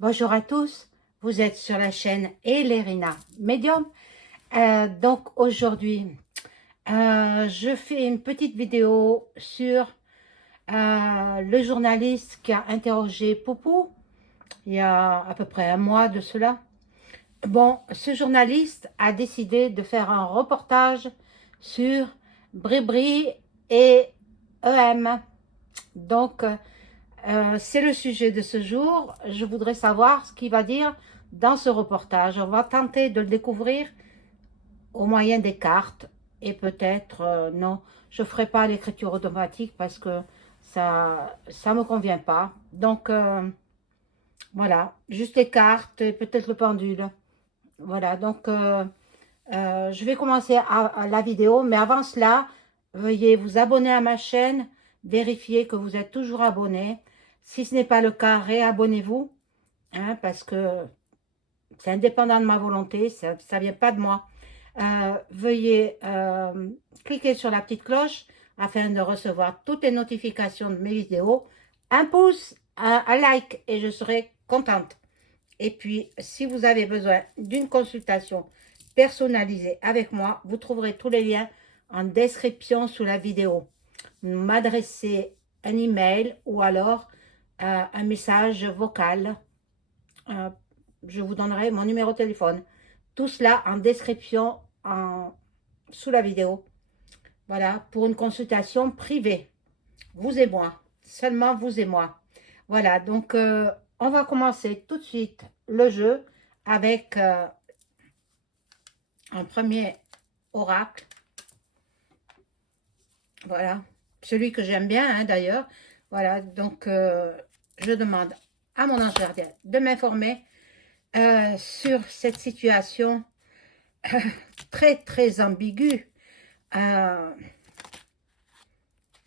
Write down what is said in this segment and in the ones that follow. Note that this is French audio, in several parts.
Bonjour à tous, vous êtes sur la chaîne Elerina Medium. Donc aujourd'hui, je fais une petite vidéo sur le journaliste qui a interrogé Poupou il y a à peu près un mois de cela. Bon, ce journaliste a décidé de faire un reportage sur Bribri et EM. Donc, c'est le sujet de ce jour. Je voudrais savoir ce qu'il va dire dans ce reportage. On va tenter de le découvrir au moyen des cartes et peut-être, non, je ne ferai pas l'écriture automatique parce que ça me convient pas. Donc, voilà, juste les cartes et peut-être le pendule. Voilà, donc je vais commencer à la vidéo, mais avant cela, veuillez vous abonner à ma chaîne, vérifier que vous êtes toujours abonné. Si ce n'est pas le cas, réabonnez-vous, hein, parce que c'est indépendant de ma volonté, ça ne vient pas de moi. Veuillez cliquer sur la petite cloche afin de recevoir toutes les notifications de mes vidéos. Un pouce, un like et je serai contente. Et puis, si vous avez besoin d'une consultation personnalisée avec moi, vous trouverez tous les liens en description sous la vidéo. M'adresser un email ou alors un message vocal. Euh, je vous donnerai mon numéro de téléphone. Tout cela en description sous la vidéo. Voilà, pour une consultation privée. Vous et moi. Seulement vous et moi. Voilà, donc on va commencer tout de suite le jeu avec un premier oracle. Voilà, celui que j'aime bien hein, d'ailleurs. Voilà, donc je demande à mon ange gardien de m'informer sur cette situation très très ambiguë. Mais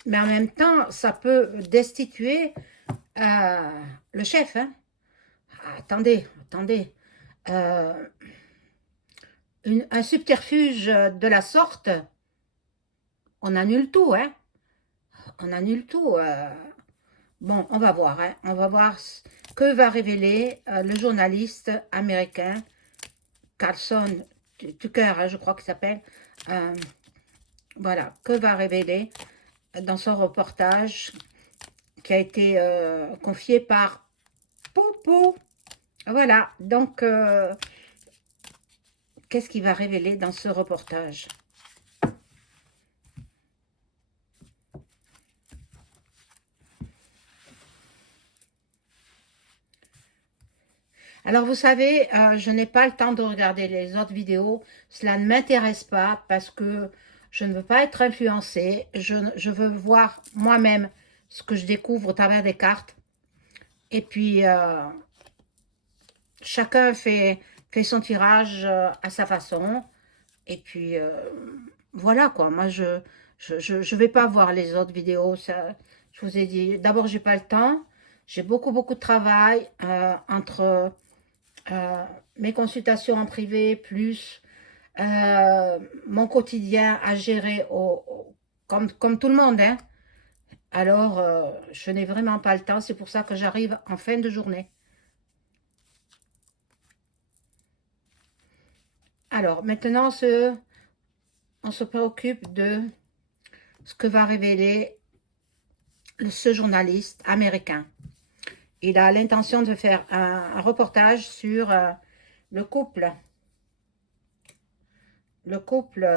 en même temps, ça peut destituer le chef. Hein. Attendez. Un subterfuge de la sorte, on annule tout, hein. On annule tout. Bon, on va voir, hein. On va voir que va révéler le journaliste américain Carlson Tucker, hein, je crois qu'il s'appelle. Voilà, que va révéler dans son reportage qui a été confié par Poupou. Voilà, donc qu'est-ce qu'il va révéler dans ce reportage? Alors, vous savez, je n'ai pas le temps de regarder les autres vidéos. Cela ne m'intéresse pas parce que je ne veux pas être influencée. Je veux voir moi-même ce que je découvre au travers des cartes. Et puis, chacun fait son tirage à sa façon. Et puis, voilà quoi. Moi, je vais pas voir les autres vidéos. Ça, je vous ai dit, d'abord, j'ai pas le temps. J'ai beaucoup de travail entre mes consultations en privé, plus mon quotidien à gérer comme tout le monde. Hein. Alors, je n'ai vraiment pas le temps. C'est pour ça que j'arrive en fin de journée. Alors, maintenant, on se préoccupe de ce que va révéler ce journaliste américain. Il a l'intention de faire un reportage sur le couple. Le couple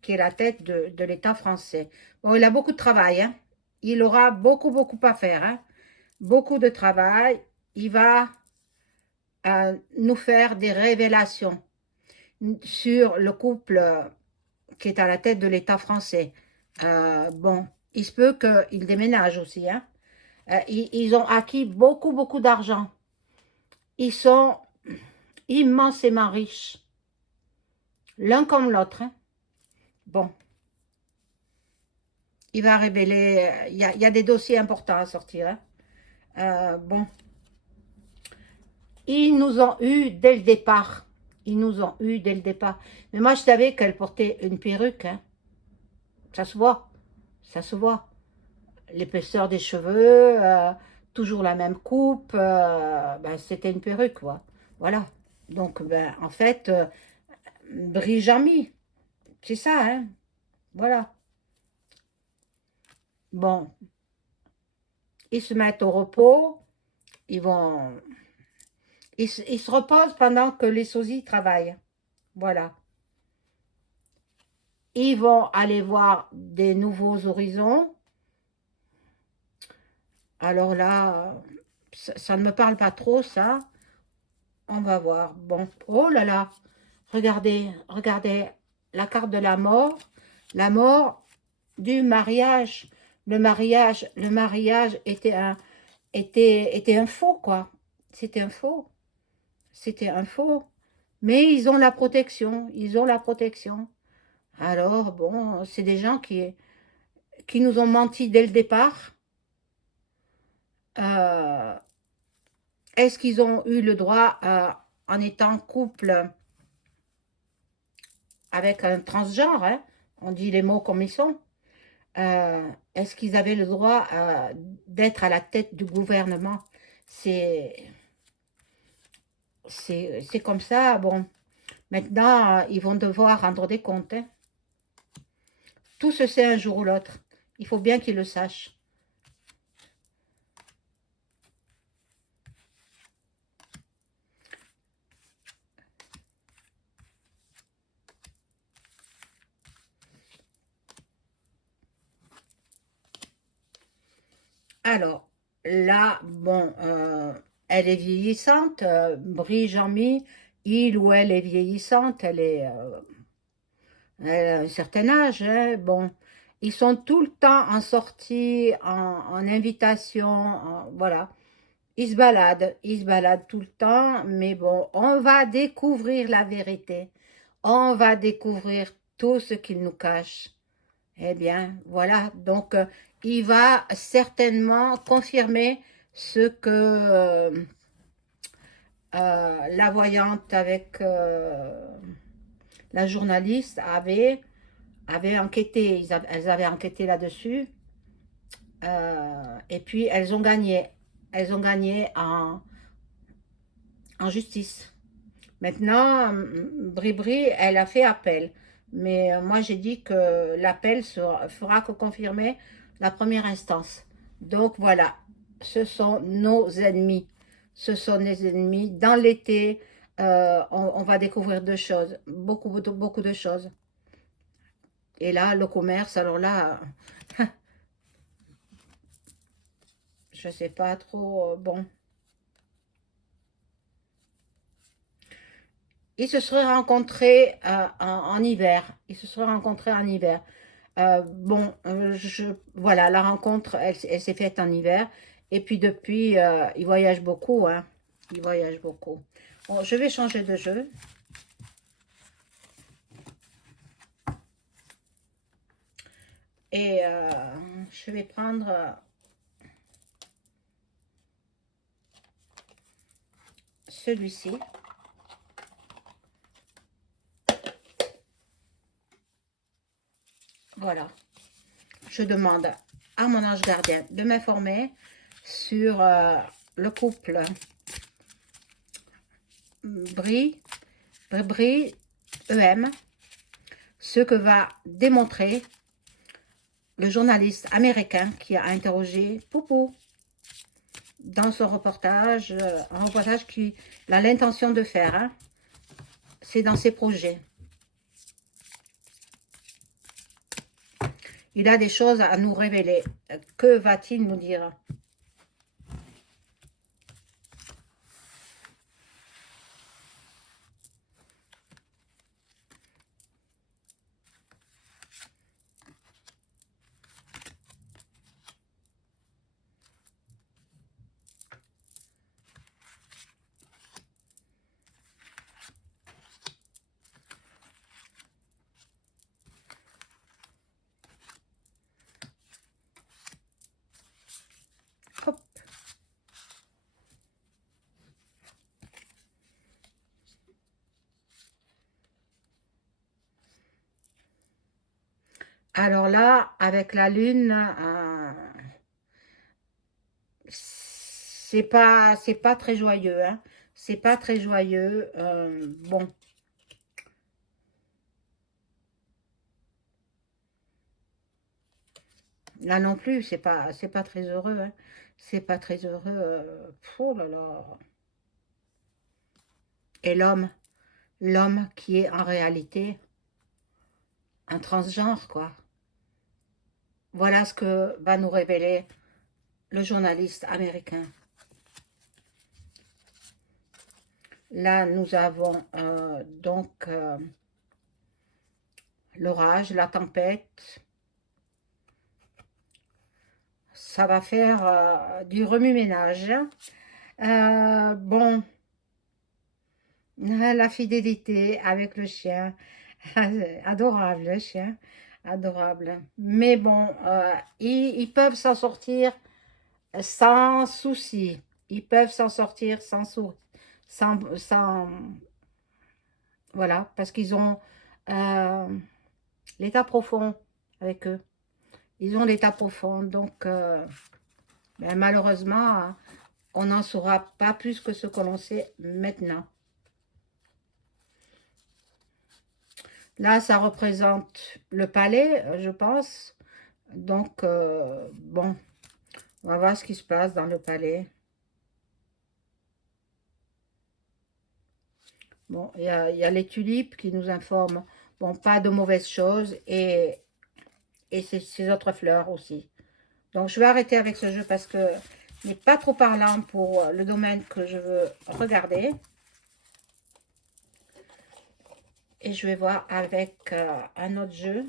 qui est la tête de l'État français. Bon, il a beaucoup de travail. Hein. Il aura beaucoup à faire. Hein. Beaucoup de travail. Il va nous faire des révélations sur le couple qui est à la tête de l'État français. Bon, il se peut qu'il déménage aussi. Hein. Ils ont acquis beaucoup d'argent. Ils sont immensément riches. L'un comme l'autre. Hein. Bon. Il va révéler... Il y a des dossiers importants à sortir. Hein. Bon. Ils nous ont eu dès le départ. Ils nous ont eu dès le départ. Mais moi, je savais qu'elle portait une perruque. Hein. Ça se voit. Ça se voit. L'épaisseur des cheveux, toujours la même coupe, ben, c'était une perruque, quoi. Voilà. Donc, ben, en fait, Brie-Jamy, c'est ça, hein. Voilà. Bon, ils se mettent au repos, ils vont, ils se reposent pendant que les sosies travaillent. Voilà. Ils vont aller voir des nouveaux horizons. Alors là, ça ne me parle pas trop, ça. On va voir. Bon, oh là là, regardez, regardez la carte de la mort du mariage. Le mariage était un faux, quoi. C'était un faux. C'était un faux. Mais ils ont la protection. Ils ont la protection. Alors, bon, c'est des gens qui nous ont menti dès le départ. Euh, Est-ce qu'ils ont eu le droit, en étant couple avec un transgenre, hein, on dit les mots comme ils sont, est-ce qu'ils avaient le droit, d'être à la tête du gouvernement? C'est c'est comme ça. Bon, maintenant, ils vont devoir rendre des comptes, hein. Tout se sait un jour ou l'autre. Il faut bien qu'ils le sachent. Alors, là, bon, elle est vieillissante. Brie Jean-Mi, il ou elle est vieillissante. Elle a un certain âge, hein. Bon, ils sont tout le temps en sortie, en invitation, voilà. Ils se baladent tout le temps, mais bon, on va découvrir la vérité. On va découvrir tout ce qu'ils nous cachent. Eh bien, voilà. Donc, il va certainement confirmer ce que la voyante avec la journaliste avait enquêté. Elles avaient enquêté là-dessus. Et puis, elles ont gagné. Elles ont gagné en justice. Maintenant, Bribri, elle a fait appel. Mais moi, j'ai dit que l'appel fera que confirmer la première instance. Donc voilà, ce sont nos ennemis. Ce sont nos ennemis. Dans l'été, on va découvrir deux choses, beaucoup de choses. Et là, le commerce, alors là, je sais pas trop, bon. Ils se seraient rencontrés en hiver. Ils se seraient rencontrés en hiver. Bon, voilà, la rencontre, elle s'est faite en hiver. Et puis depuis, ils voyagent beaucoup, hein. Ils voyagent beaucoup. Bon, je vais changer de jeu. Et je vais prendre celui-ci. Voilà. Je demande à mon ange gardien de m'informer sur le couple Brie, Brie EM, ce que va démontrer le journaliste américain qui a interrogé Poupou dans son reportage, un reportage qu'il a l'intention de faire, hein. C'est dans ses projets. Il a des choses à nous révéler. Que va-t-il nous dire? Hop. Alors là, avec la lune, c'est pas très joyeux, hein. C'est pas très joyeux. Bon, là non plus, c'est pas très heureux, hein. C'est pas très heureux. Oh là là. Et l'homme qui est en réalité un transgenre, quoi. Voilà ce que va nous révéler le journaliste américain. Là, nous avons donc l'orage, la tempête. Ça va faire du remue-ménage. Bon, la fidélité avec le chien. Adorable, le chien. Adorable. Mais bon, ils peuvent s'en sortir sans souci. Ils peuvent s'en sortir sans voilà, parce qu'ils ont l'état profond avec eux. Ils ont l'état profond, donc ben, malheureusement, on n'en saura pas plus que ce que l'on sait maintenant. Là, ça représente le palais, je pense. Donc, bon, on va voir ce qui se passe dans le palais. Bon, il y a les tulipes qui nous informent, bon, pas de mauvaises choses, et ces autres fleurs aussi. Donc, je vais arrêter avec ce jeu parce que il n'est pas trop parlant pour le domaine que je veux regarder. Et je vais voir avec un autre jeu.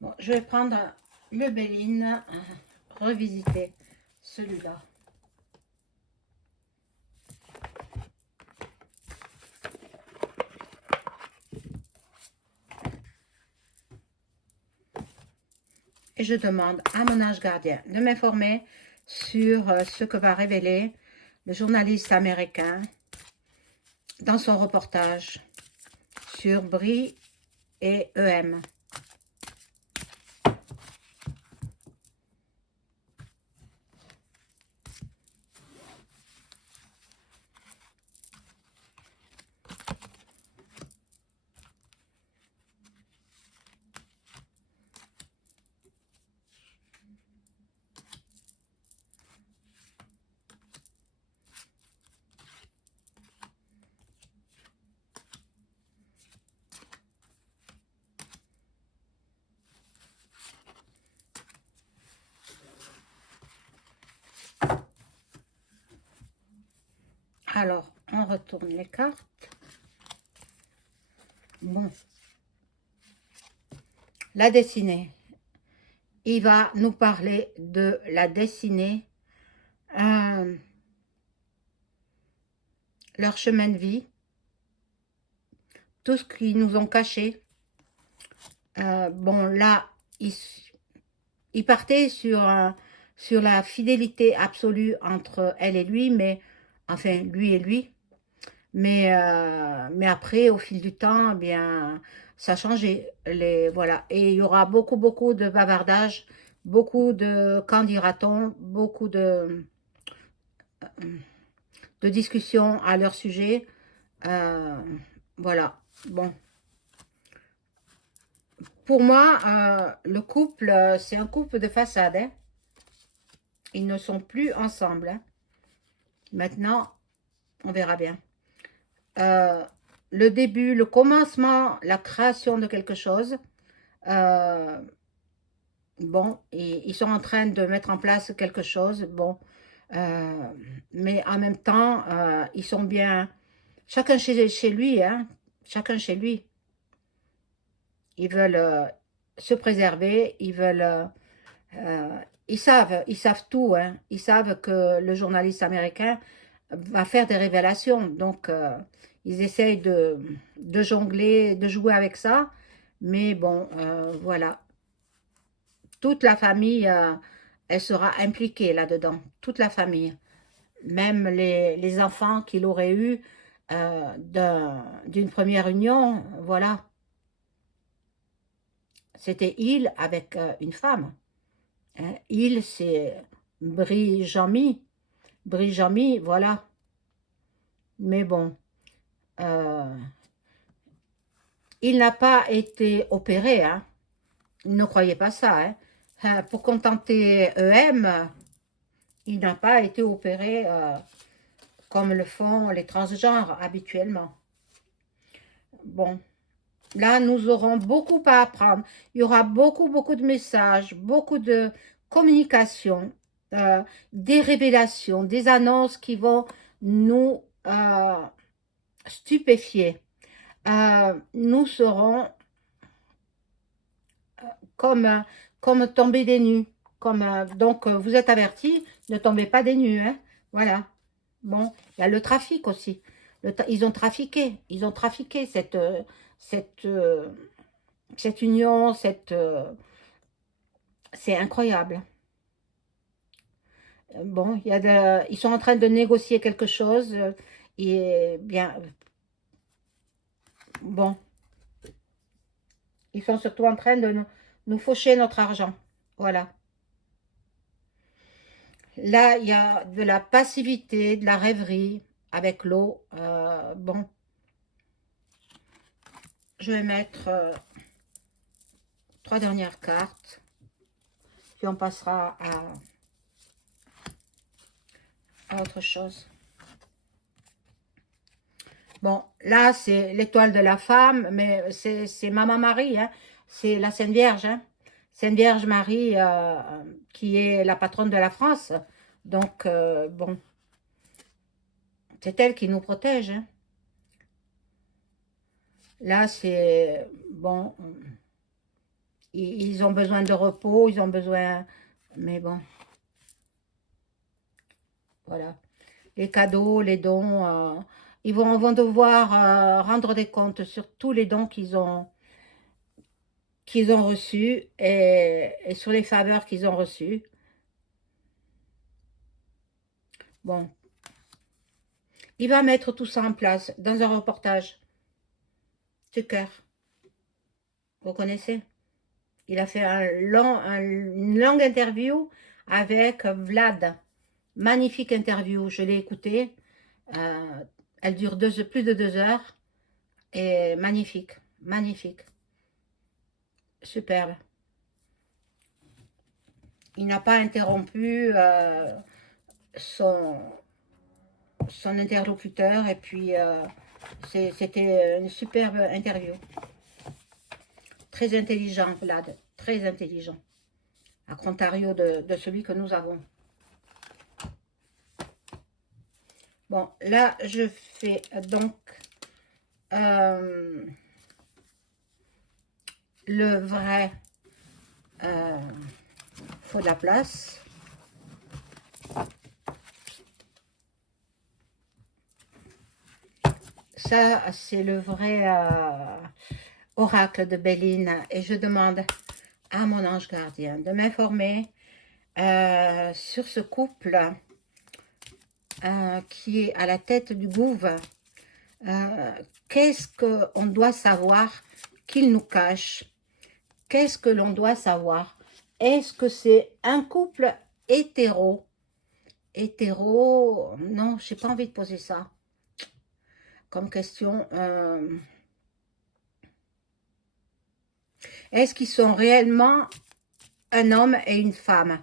Bon, je vais prendre le Béline, revisiter celui-là. Et je demande à mon ange gardien de m'informer sur ce que va révéler le journaliste américain dans son reportage sur Brie et EM. Alors, on retourne les cartes. Bon. La destinée. Il va nous parler de la destinée, leur chemin de vie, tout ce qu'ils nous ont caché. Bon, là, il partait sur la fidélité absolue entre elle et lui, mais enfin, lui et lui. Mais après, au fil du temps, eh bien, ça a changé. Voilà. Et il y aura beaucoup de bavardage, beaucoup de, qu'en dira-t-on, beaucoup de discussions à leur sujet. Voilà. Bon. Pour moi, le couple, c'est un couple de façade, hein. Ils ne sont plus ensemble, hein. Maintenant, on verra bien. Le début, le commencement, la création de quelque chose. Bon, ils sont en train de mettre en place quelque chose. Bon, mais en même temps, ils sont bien, chacun chez lui, hein, chacun chez lui. Ils veulent se préserver, ils veulent, ils savent tout, hein. Ils savent que le journaliste américain va faire des révélations. Donc, ils essayent de jongler, de jouer avec ça. Mais bon, voilà. Toute la famille, elle sera impliquée là-dedans. Toute la famille. Même les enfants qu'il aurait eus, d'une première union, voilà. C'était il avec une femme. Hein. Il, c'est Brijami. Brijami, voilà. Mais bon, euh, il n'a pas été opéré, hein. Ne croyez pas ça, hein. Pour contenter EM, il n'a pas été opéré comme le font les transgenres habituellement. Bon, là, nous aurons beaucoup à apprendre. Il y aura beaucoup de messages, beaucoup de communication, des révélations, des annonces qui vont nous stupéfier. Nous serons comme, comme tomber des nues. Donc, vous êtes avertis, ne tombez pas des nues. Hein, voilà. Bon, il y a le trafic aussi. Ils ont trafiqué cette, cette union, c'est incroyable. Bon, ils sont en train de négocier quelque chose et bien, bon, ils sont surtout en train de nous faucher notre argent. Voilà. Là, il y a de la passivité, de la rêverie avec l'eau. Bon, je vais mettre 3 dernières cartes. Puis on passera à autre chose. Bon, là, c'est l'étoile de la femme, mais c'est Maman Marie, hein. C'est la Sainte Vierge, hein. Sainte Vierge Marie, qui est la patronne de la France. Donc, bon, c'est elle qui nous protège, hein. Là, c'est, bon, ils ont besoin de repos, ils ont besoin, mais bon, voilà. Les cadeaux, les dons, ils vont devoir rendre des comptes sur tous les dons qu'ils ont reçus et sur les faveurs qu'ils ont reçues. Bon, il va mettre tout ça en place dans un reportage. Tucker, vous connaissez? Il a fait une longue interview avec Vlad. Magnifique interview, je l'ai écoutée. Elle dure plus de 2 heures. Et magnifique, magnifique. Superbe. Il n'a pas interrompu son interlocuteur. Et puis, c'était une superbe interview. Très intelligent, Vlad. Très intelligent. À contrario de celui que nous avons. Bon, là, je fais donc le vrai faut de la place. Ça, c'est le vrai oracle de Béline. Et je demande à mon ange gardien de m'informer sur ce couple qui est à la tête du gouffre. Qu'est-ce qu'on doit savoir qu'il nous cache? Qu'est-ce que l'on doit savoir? Est-ce que c'est un couple hétéro? Hétéro, non, j'ai pas envie de poser ça comme question. Est-ce qu'ils sont réellement un homme et une femme?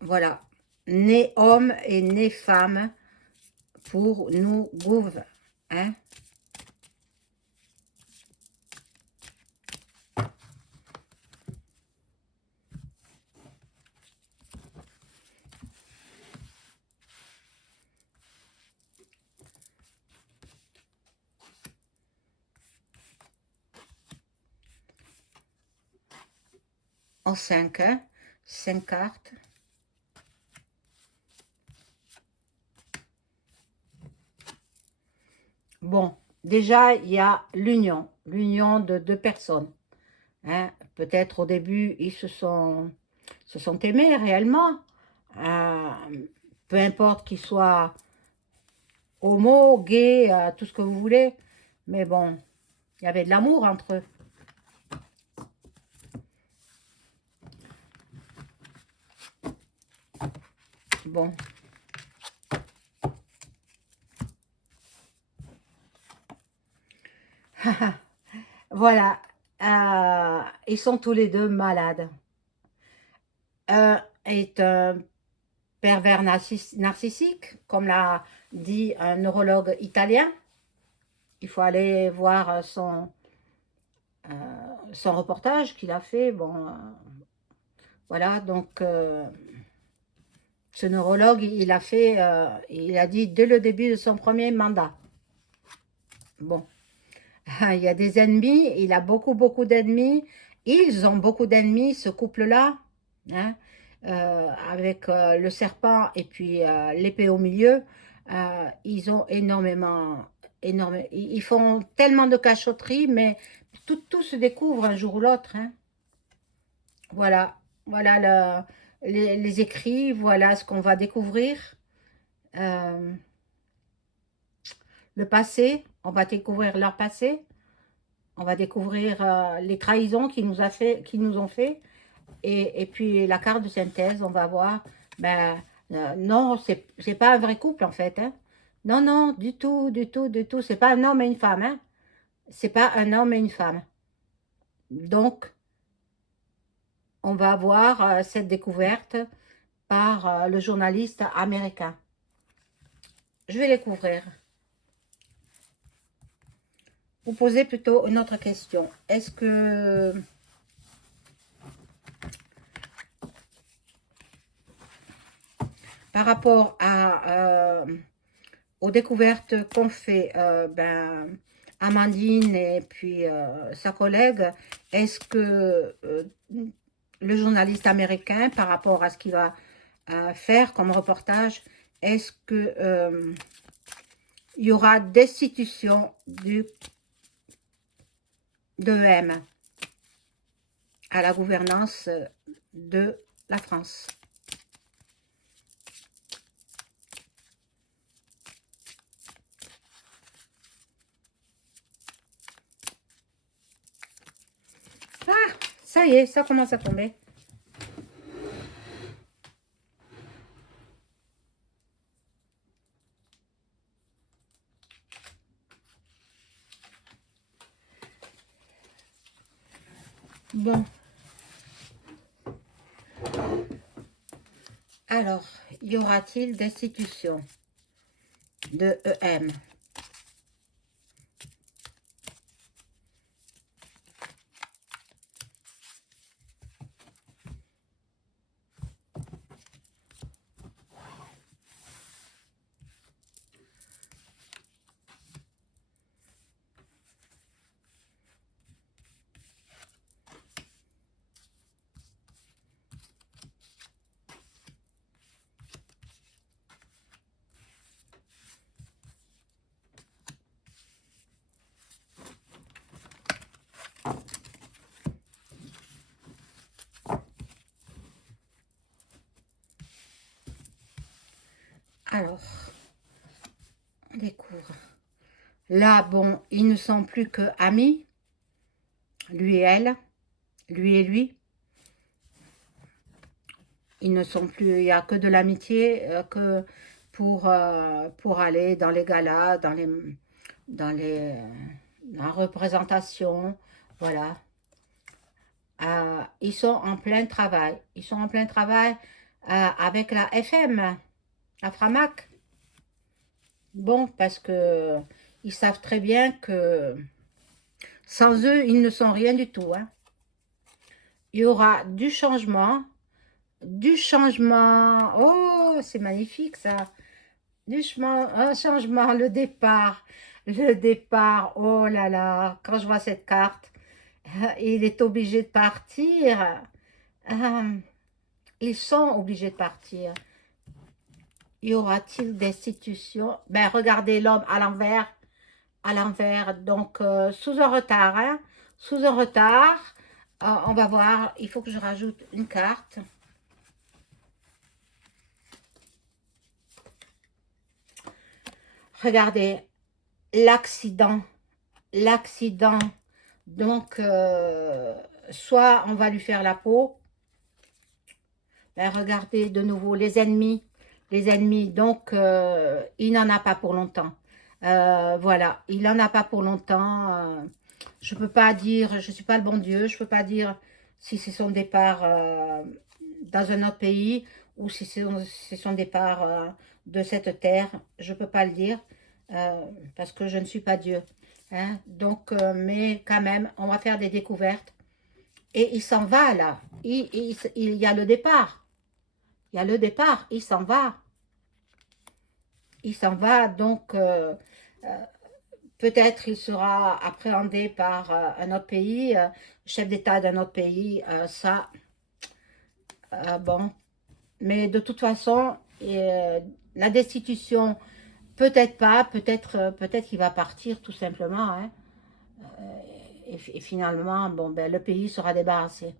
Voilà, né homme et né femme pour nous gouffres, hein? En 5, hein? 5 cartes. Bon, déjà, il y a l'union de 2 personnes. Hein? Peut-être au début, ils se sont aimés réellement. Peu importe qu'ils soient homo, gay, tout ce que vous voulez. Mais bon, il y avait de l'amour entre eux. Bon. Voilà. Ils sont tous les deux malades. Un est un pervers narcissique, comme l'a dit un neurologue italien. Il faut aller voir son reportage qu'il a fait. Bon, voilà, donc ce neurologue, il a dit dès le début de son premier mandat. Bon, il y a des ennemis, il a beaucoup d'ennemis. Ils ont beaucoup d'ennemis, ce couple-là, hein, avec le serpent et puis l'épée au milieu. Ils ont énormément, ils font tellement de cachotteries, mais tout se découvre un jour ou l'autre. Hein. Voilà, voilà les écrits, voilà ce qu'on va découvrir. Le passé, on va découvrir leur passé. On va découvrir les trahisons qu'ils nous ont fait. Et puis la carte de synthèse, on va voir. Ben, non, c'est pas un vrai couple en fait. Hein. Non, non, du tout, du tout, du tout. C'est pas un homme et une femme. Hein. C'est pas un homme et une femme. Donc, on va avoir cette découverte par le journaliste américain. Je vais les couvrir. Vous posez plutôt une autre question. Est-ce que par rapport aux découvertes qu'ont fait Amandine et puis sa collègue, est-ce que le journaliste américain, par rapport à ce qu'il va faire comme reportage, est-ce que il y aura destitution d'EM à la gouvernance de la France? Ah, ça y est, ça commence à tomber. Bon. Alors, y aura-t-il destitution de EM? Alors, on découvre. Là, bon, ils ne sont plus que amis, lui et elle, lui et lui. Ils ne sont plus, il n'y a que de l'amitié que pour aller dans les galas, dans la représentation, voilà. Ils sont en plein travail. Ils sont en plein travail avec la FM, la Framac. Bon, parce que ils savent très bien que sans eux, ils ne sont rien du tout. Hein. Il y aura du changement. Du changement. Oh, c'est magnifique ça. Un changement, le départ. Le départ. Oh là là. Quand je vois cette carte, il est obligé de partir. Ils sont obligés de partir. Y aura-t-il destitution? Ben, regardez l'homme à l'envers. À l'envers. Donc, sous un retard. Hein, sous un retard. On va voir. Il faut que je rajoute une carte. regardez, l'accident, donc, soit on va lui faire la peau, ben regardez de nouveau les ennemis, donc il n'en a pas pour longtemps. Voilà, il n'en a pas pour longtemps. Je peux pas dire, je suis pas le bon Dieu, je peux pas dire si c'est son départ dans un autre pays ou si c'est son départ de cette terre. Je peux pas le dire parce que je ne suis pas Dieu. Hein. Donc, mais quand même, on va faire des découvertes. Et il s'en va là. Il y a le départ. Il y a le départ. Il s'en va. Il s'en va. Donc, peut-être il sera appréhendé par un autre pays, chef d'État d'un autre pays. Ça, bon. Mais de toute façon, la destitution, peut-être pas. Peut-être qu'il va partir tout simplement. Hein. Et finalement, bon, ben, le pays sera débarrassé.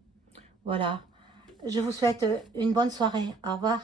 Voilà. Je vous souhaite une bonne soirée. Au revoir.